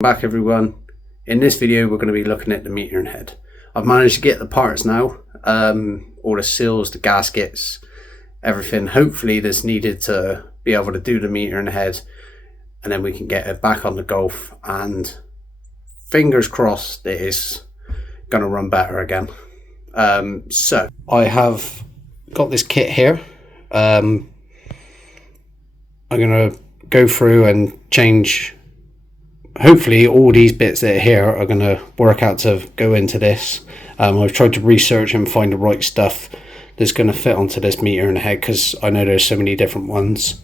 Back everyone. In this video we're going to be looking at the metering head. I've managed to get the parts now, all the seals, the gaskets, everything hopefully that's needed to be able to do the metering head, and then we can get it back on the Golf and fingers crossed that it's going to run better again. So I have got this kit here. I'm going to go through and change. Hopefully all these bits that are here are going to work out to go into this. I've tried to research and find the right stuff that's going to fit onto this meter in the head, because I know there's so many different ones.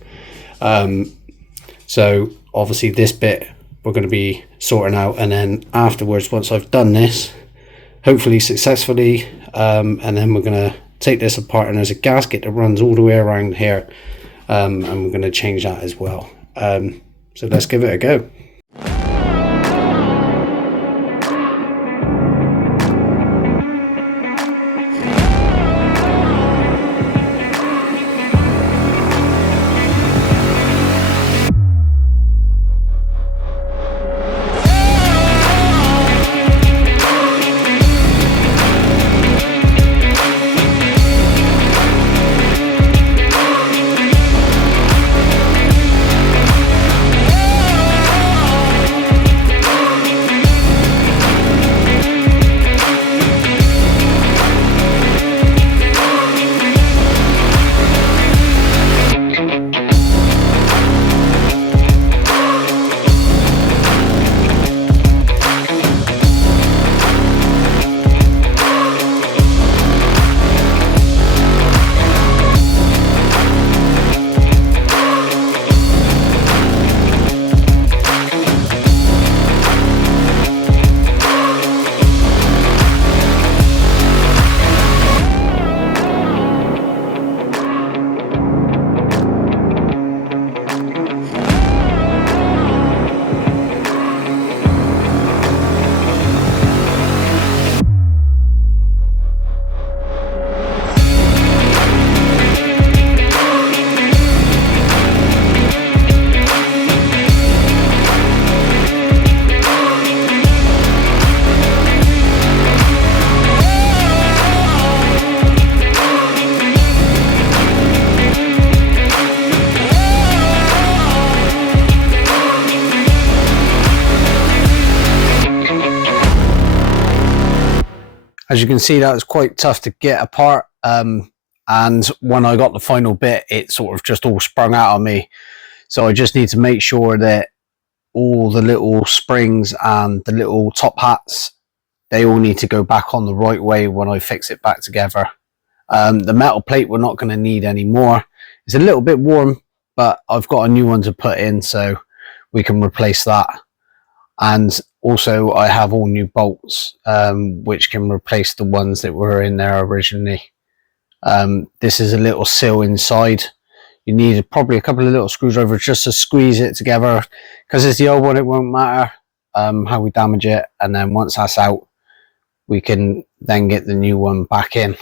So obviously this bit we're going to be sorting out, and then afterwards, once I've done this, hopefully successfully, and then we're going to take this apart, and there's a gasket that runs all the way around here, and we're going to change that as well. So let's give it a go. As you can see, that was quite tough to get apart, and when I got the final bit, it sort of just all sprung out on me. So I just need to make sure that all the little springs and the little top hats, they all need to go back on the right way when I fix it back together. The metal plate we're not going to need anymore. It's a little bit warm, but I've got a new one to put in, so we can replace that. And also I have all new bolts, which can replace the ones that were in there originally. This is a little seal inside. You need probably a couple of little screwdrivers just to squeeze it together, because it's the old one, it won't matter how we damage it. And then once that's out, we can then get the new one back in.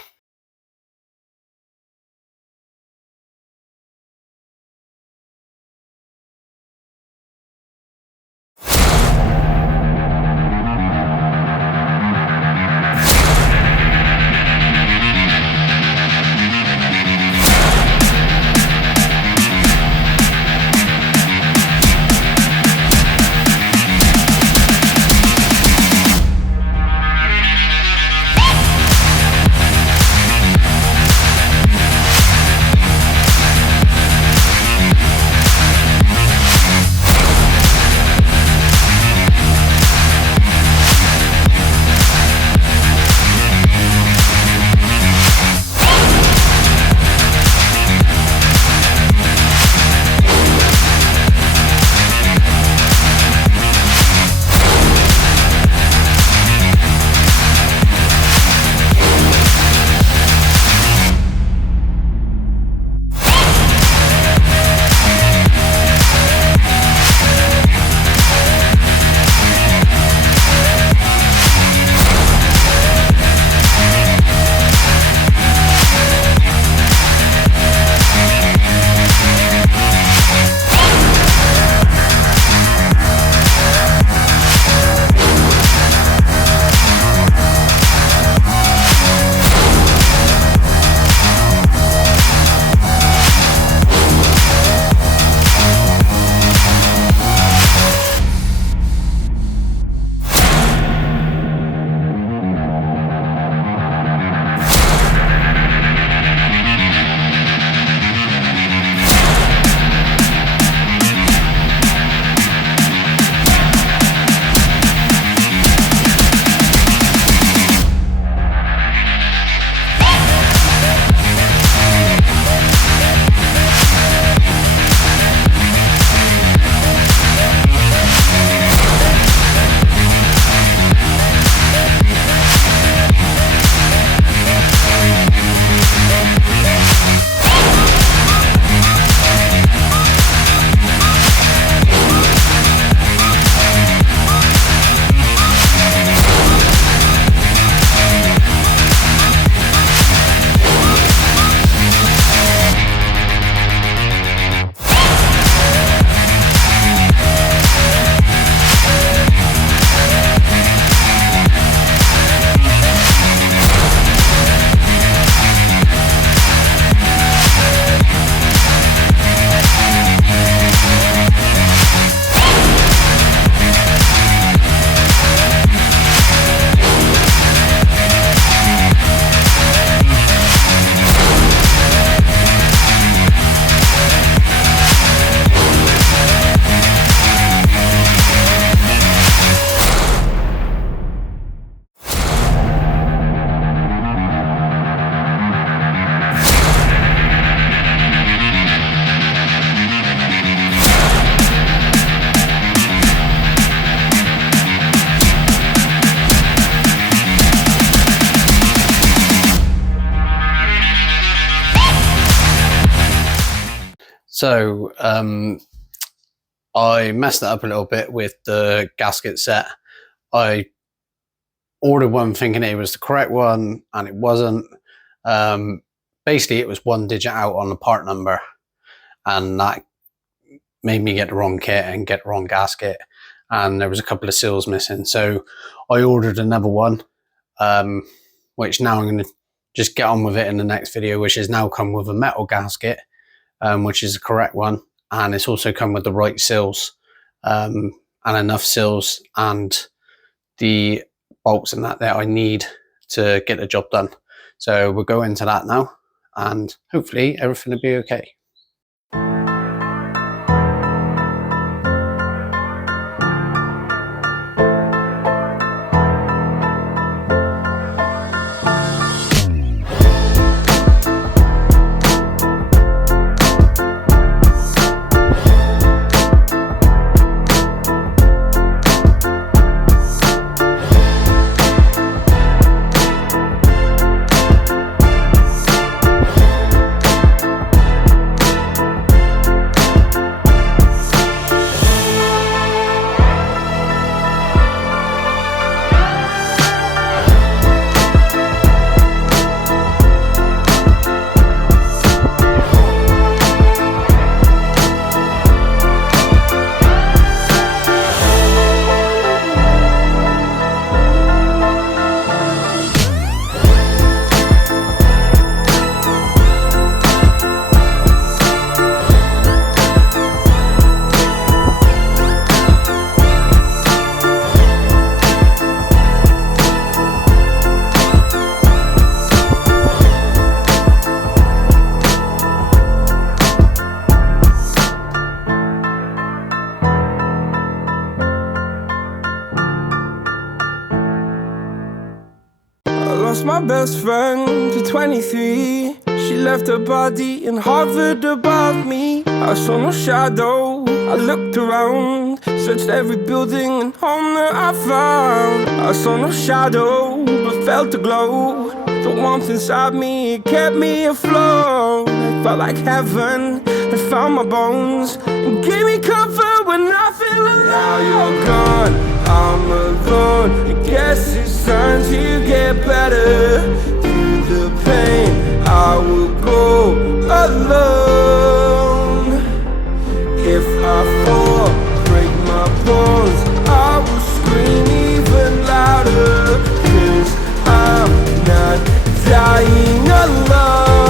So I messed it up a little bit with the gasket set. I ordered one thinking it was the correct one, and it wasn't. Basically, it was one digit out on the part number, and that made me get the wrong kit and get the wrong gasket, and there was a couple of seals missing. So I ordered another one, which now I'm going to just get on with it in the next video, which has now come with a metal gasket, which is the correct one, and it's also come with the right seals, and enough seals and the bolts and that I need to get the job done. So we'll go into that now, and hopefully everything will be okay. Lost my best friend to 23. She left her body and hovered above me. I saw no shadow, I looked around, searched every building and home that I found. I saw no shadow, but felt a glow. The warmth inside me, it kept me afloat. It felt like heaven had found my bones and gave me comfort when I feel alone. Now you're gone, I'm alone. I guess it's time to get better. Through the pain, I will go alone. If I fall, break my bones, I will scream even louder. 'Cause I'm not dying alone.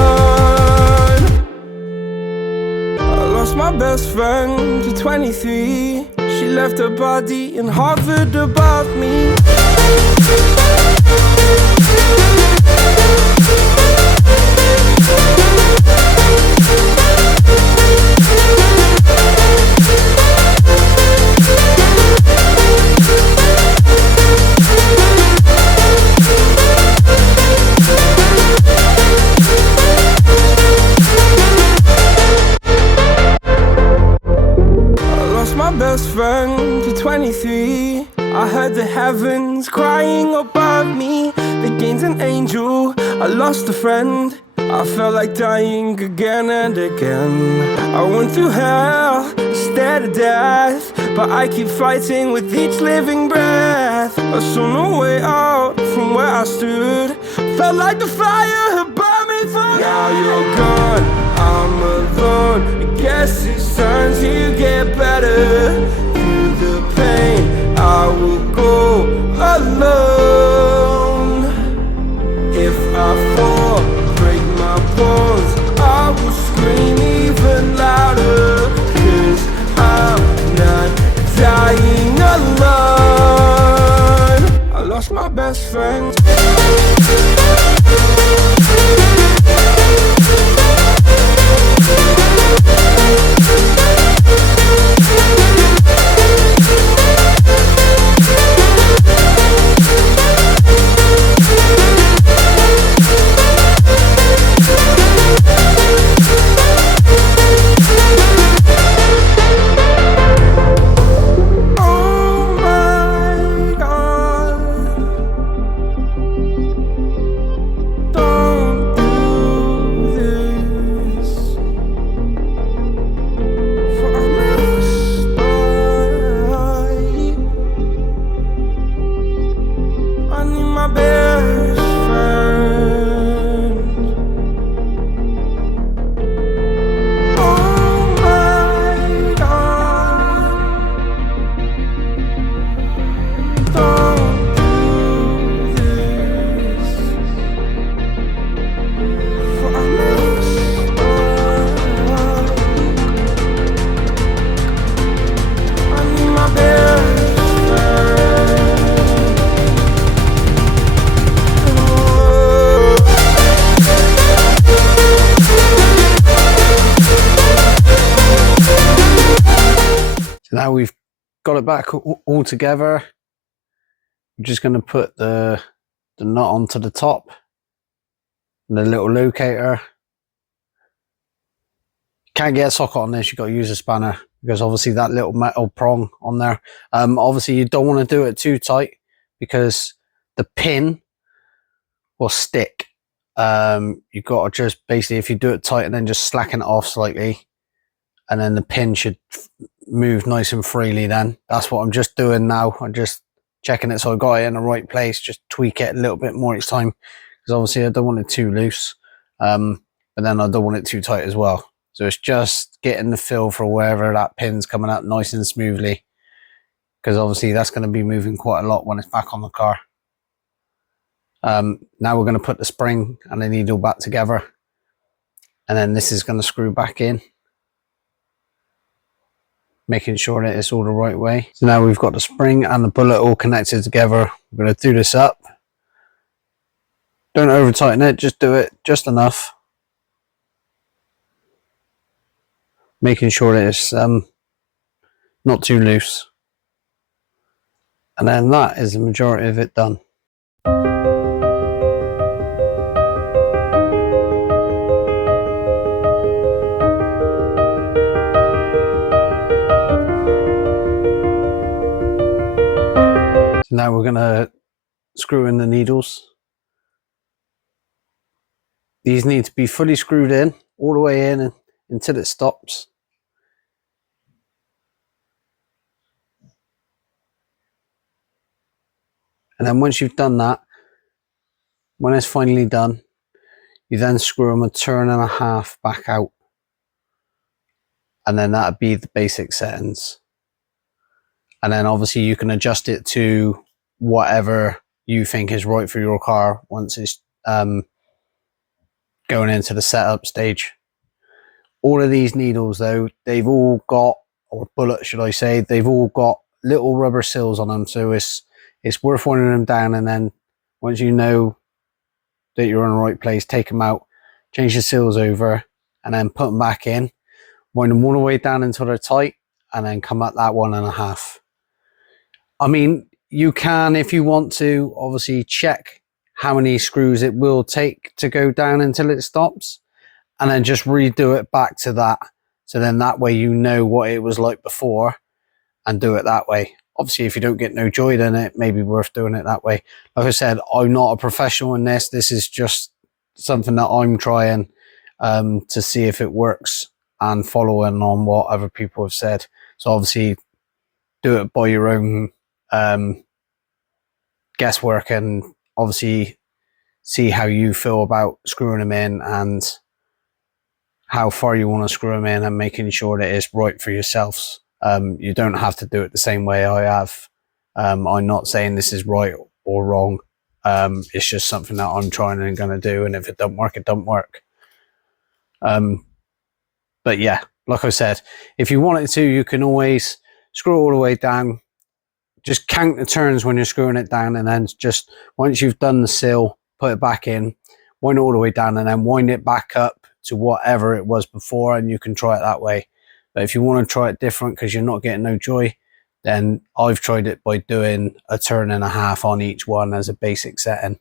I lost my best friend to 23. She left her body and hovered above me. Best friend to 23. I heard the heavens crying above me. They gained an angel, I lost a friend. I felt like dying again and again. I went through hell, stared at death, but I keep fighting with each living breath. I saw no way out from where I stood. Felt like the fire had burned me through. Now you're gone, I'm alone. I guess it's time to get better. Through the pain, I will go alone. If I fall, break my bones, I will scream even louder. 'Cause I'm not dying alone. I lost my best friend. it back all together. I'm just going to put the nut onto the top and the little locator. Can't get a socket on this, you've got to use a spanner, because obviously that little metal prong on there, obviously you don't want to do it too tight because the pin will stick. You've got to just basically, if you do it tight and then just slacken it off slightly, and then the pin should move nice and freely. Then that's what I'm just doing now. I'm just checking it so I got it in the right place, just tweak it a little bit more each time, because obviously I don't want it too loose, but then I don't want it too tight as well. So it's just getting the feel for wherever that pin's coming out nice and smoothly, because obviously that's going to be moving quite a lot when it's back on the car. Now we're going to put the spring and the needle back together, and then this is going to screw back in, making sure that it's all the right way. So now we've got the spring and the bullet all connected together. We're going to do this up. Don't over tighten it, just do it just enough, making sure that it's not too loose, and then that is the majority of it done. So now we're going to screw in the needles. These need to be fully screwed in all the way in until it stops. And then once you've done that, when it's finally done, you then screw them a turn and a half back out. And then that'd be the basic settings. And then obviously you can adjust it to whatever you think is right for your car once it's going into the setup stage. All of these needles though, they've all got, or bullets should I say, they've all got little rubber seals on them, so it's worth winding them down, and then once you know that you're in the right place, take them out, change the seals over, and then put them back in, wind them all the way down until they're tight, and then come at that 1.5. I mean, you can, if you want to, obviously check how many screws it will take to go down until it stops, and then just redo it back to that. So then that way you know what it was like before and do it that way. Obviously, if you don't get no joy, then it may be worth doing it that way. Like I said, I'm not a professional in this. This is just something that I'm trying to see if it works and following on what other people have said. So obviously, do it by your own guesswork, and obviously see how you feel about screwing them in and how far you want to screw them in, and making sure that it's right for yourselves. You don't have to do it the same way I have. I'm not saying this is right or wrong. It's just something that I'm trying and going to do, and if it don't work, it don't work. But yeah, like I said, if you wanted to, you can always screw all the way down. Just count the turns when you're screwing it down, and then just once you've done the seal, put it back in, wind it all the way down, and then wind it back up to whatever it was before, and you can try it that way. But if you want to try it different because you're not getting no joy, then I've tried it by doing a turn and a half on each one as a basic setting.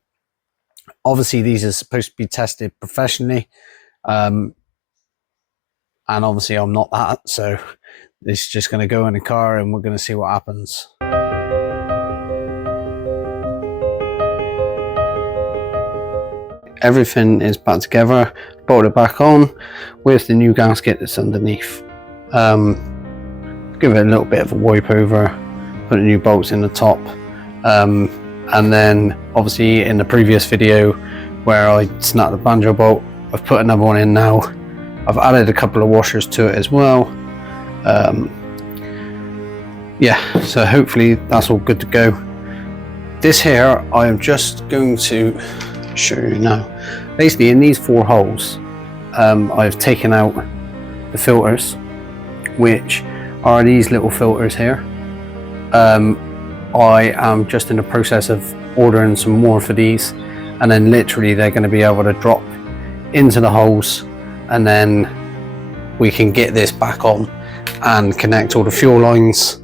Obviously, these are supposed to be tested professionally, and obviously I'm not that, so this is just going to go in the car and we're going to see what happens. Everything is back together, bolted it back on with the new gasket that's underneath. Give it a little bit of a wipe over, put the new bolts in the top, and then obviously in the previous video where I snapped the banjo bolt, I've put another one in now. I've added a couple of washers to it as well. Yeah, so hopefully that's all good to go. This here I am just going to show you now. Basically in these 4 holes I've taken out the filters, which are these little filters here. I am just in the process of ordering some more for these, and then literally they're going to be able to drop into the holes, and then we can get this back on and connect all the fuel lines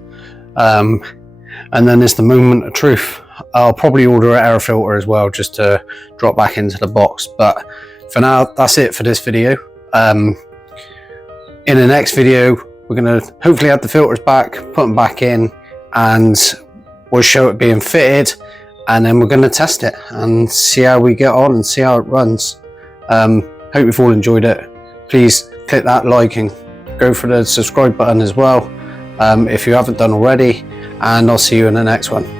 and then it's the moment of truth. I'll probably order an air filter as well, just to drop back into the box. But for now, that's it for this video. In the next video, we're going to hopefully add the filters back, put them back in, and we'll show it being fitted, and then we're going to test it and see how we get on and see how it runs. Hope you've all enjoyed it. Please click that like and go for the subscribe button as well, if you haven't done already, and I'll see you in the next one.